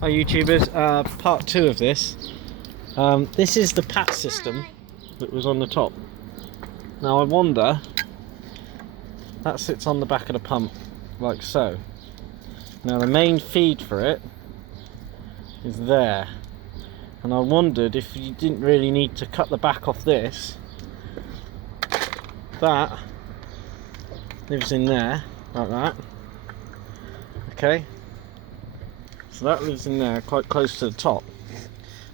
Hi YouTubers, part 2 of this. This is the PAT system that was on the top. Now I wonder, that sits on the back of the pump, like so. Now the main feed for it is there. And I wondered if you didn't really need to cut the back off this. That lives in there, like that. Okay. So that lives in there quite close to the top.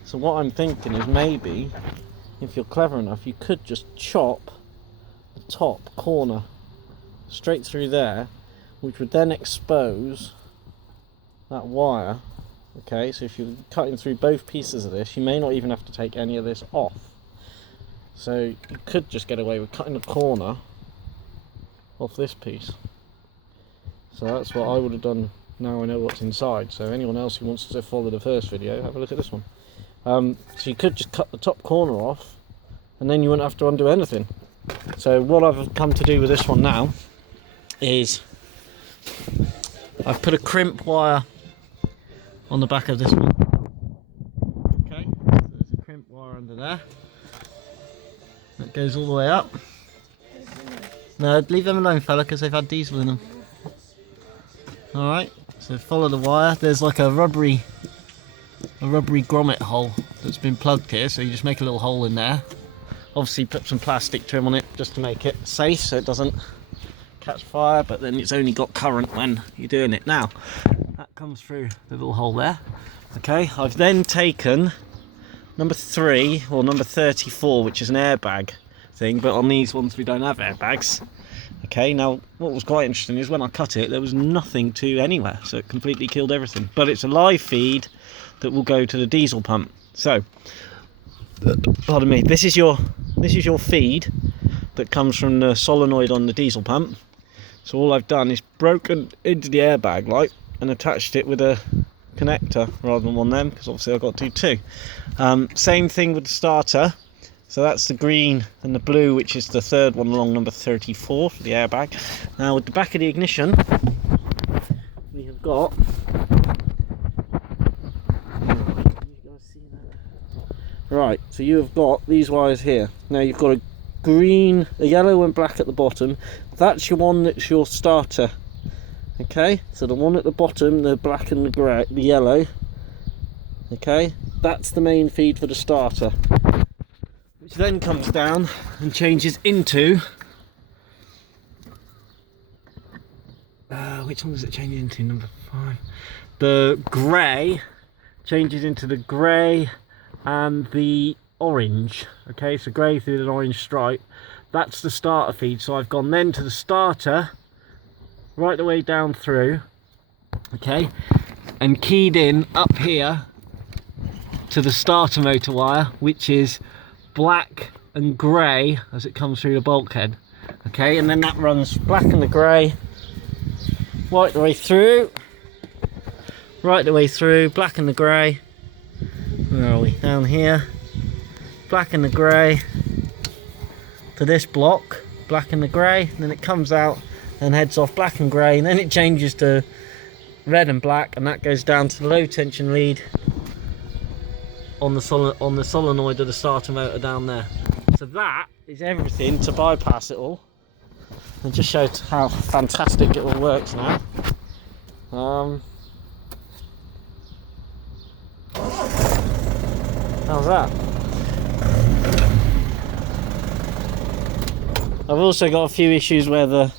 So what I'm thinking is maybe, if you're clever enough, you could just chop the top corner straight through there, which would then expose that wire. Okay, so if you're cutting through both pieces of this, you may not even have to take any of this off. So you could just get away with cutting the corner off this piece. So that's what I would have done. Now I know what's inside, so anyone else who wants to follow the first video, have a look at this one. So you could just cut the top corner off, and then you wouldn't have to undo anything. So what I've come to do with this one now is I've put a crimp wire on the back of this one. Okay, so there's a crimp wire under there. That goes all the way up. No, leave them alone, fella, because they've had diesel in them. Alright, so follow the wire. There's like a rubbery grommet hole that's been plugged here, so you just make a little hole in there. Obviously put some plastic trim on it just to make it safe so it doesn't catch fire, but then it's only got current when you're doing it. Now, that comes through the little hole there. Okay, I've then taken number 3 or number 34, which is an airbag thing, but on these ones we don't have airbags. Okay, now what was quite interesting is when I cut it, there was nothing to anywhere, so it completely killed everything. But it's a live feed that will go to the diesel pump. So, pardon me, this is your feed that comes from the solenoid on the diesel pump. So all I've done is broken into the airbag light and attached it with a connector rather than one of them, because obviously I've got to do 2. Same thing with the starter. So that's the green and the blue, which is the third one along number 34 for the airbag. Now with the back of the ignition, we have got... Right, so you have got these wires here. Now you've got a green, a yellow and black at the bottom. That's your one that's your starter. Okay, so the one at the bottom, the black and the grey, the yellow. Okay, that's the main feed for the starter. Which then comes down and changes into... which one does it change into? Number 5. The grey changes into the grey and the orange. Okay, so grey through an orange stripe. That's the starter feed. So I've gone then to the starter, right the way down through. Okay, and keyed in up here to the starter motor wire, which is black and grey as it comes through the bulkhead. Okay, and then that runs black and the grey right the way through, black and the grey. Where are we? Down here, black and the grey to this block, black and the grey, and then it comes out and heads off black and grey, and then it changes to red and black, and that goes down to the low tension lead on the solenoid of the starter motor down there. So that is everything to bypass it all, and just shows how fantastic it all works now. How's that? I've also got a few issues where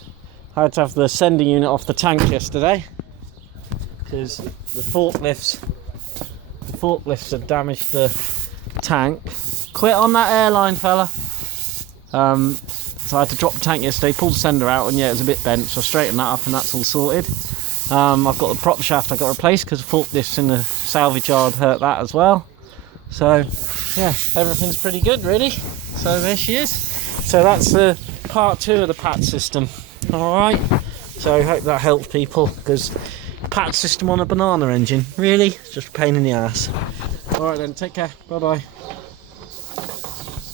I had to have the sender unit off the tank yesterday because the forklifts had damaged the tank. Quit on that airline, fella. So I had to drop the tank yesterday, pull the sender out, and yeah, it was a bit bent, so I straightened that up and that's all sorted. I've got the prop shaft I got replaced because the forklifts in the salvage yard hurt that as well. So yeah, everything's pretty good really. So there she is. So that's the part 2 of the PAT system. Alright, so I hope that helps people, because PAT system on a banana engine, really? It's just a pain in the ass. Alright then, take care, bye bye.